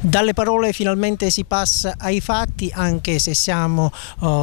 Dalle parole finalmente si passa ai fatti, anche se siamo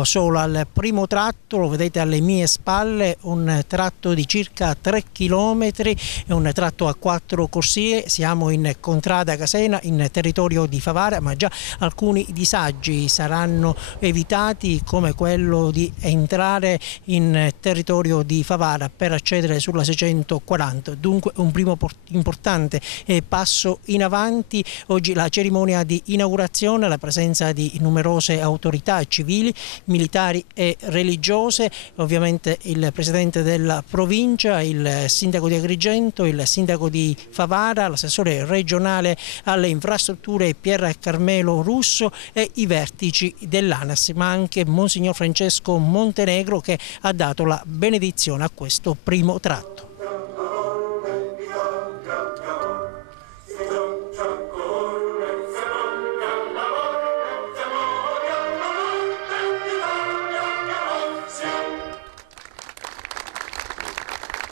solo al primo tratto. Lo vedete alle mie spalle, un tratto di circa 3 chilometri, è un tratto a 4 corsie. Siamo in Contrada Casena, in territorio di Favara, ma già alcuni disagi saranno evitati, come quello di entrare in territorio di Favara per accedere sulla 640. Dunque un primo importante passo in avanti. Oggi la cerimonia di inaugurazione, la presenza di numerose autorità civili, militari e religiose, ovviamente il presidente della provincia, il sindaco di Agrigento, il sindaco di Favara, l'assessore regionale alle infrastrutture Pier Carmelo Russo e i vertici dell'ANAS, ma anche Monsignor Francesco Montenegro, che ha dato la benedizione a questo primo tratto.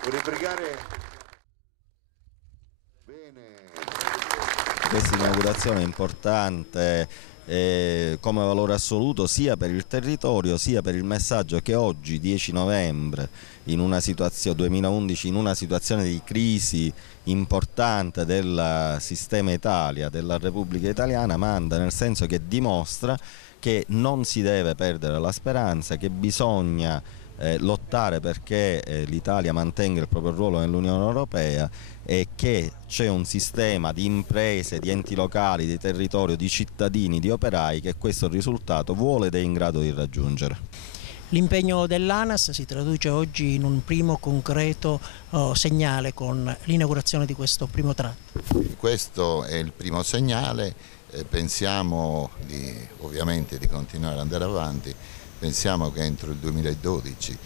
Vorrei pregare bene. Questa inaugurazione è importante come valore assoluto sia per il territorio sia per il messaggio che oggi, 10 novembre, in una situazione 2011, in una situazione di crisi importante del sistema Italia, della Repubblica Italiana, manda, nel senso che dimostra che non si deve perdere la speranza, che bisogna lottare perché l'Italia mantenga il proprio ruolo nell'Unione Europea e che c'è un sistema di imprese, di enti locali, di territorio, di cittadini, di operai che questo risultato vuole ed è in grado di raggiungere. L'impegno dell'ANAS si traduce oggi in un primo concreto segnale con l'inaugurazione di questo primo tratto. Questo è il primo segnale, pensiamo ovviamente di continuare ad andare avanti. Pensiamo che entro il 2012,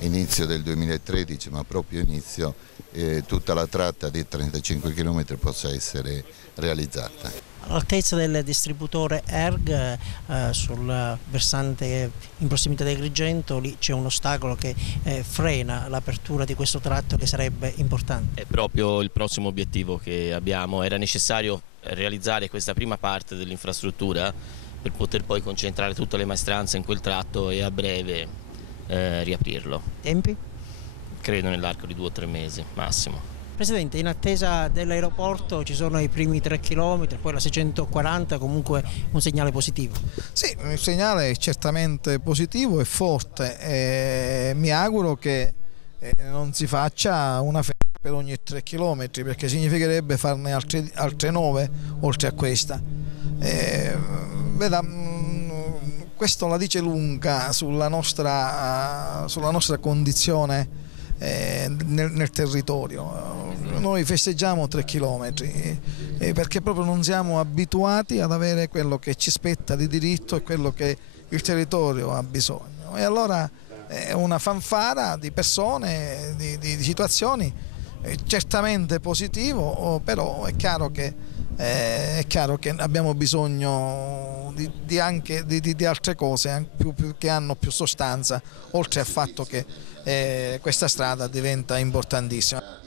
inizio del 2013, ma proprio inizio, tutta la tratta di 35 km possa essere realizzata. All'altezza del distributore ERG, sul versante in prossimità di Agrigento, lì c'è un ostacolo che frena l'apertura di questo tratto, che sarebbe importante. È proprio il prossimo obiettivo che abbiamo. Era necessario realizzare questa prima parte dell'infrastruttura per poter poi concentrare tutte le maestranze in quel tratto e a breve riaprirlo. Tempi? Credo nell'arco di 2 o 3 mesi massimo. Presidente, in attesa dell'aeroporto ci sono i primi 3 chilometri, poi la 640, comunque un segnale positivo. Sì, il segnale è certamente positivo e forte, e mi auguro che non si faccia una fermata per ogni 3 chilometri, perché significherebbe farne altre 9 oltre a questa. Veda, questo la dice lunga sulla nostra condizione nel territorio. Noi festeggiamo 3 chilometri perché proprio non siamo abituati ad avere quello che ci spetta di diritto e quello che il territorio ha bisogno. E allora è una fanfara di persone, di situazioni, certamente positivo, però è chiaro che abbiamo bisogno di altre cose che hanno più sostanza, oltre al fatto che questa strada diventa importantissima.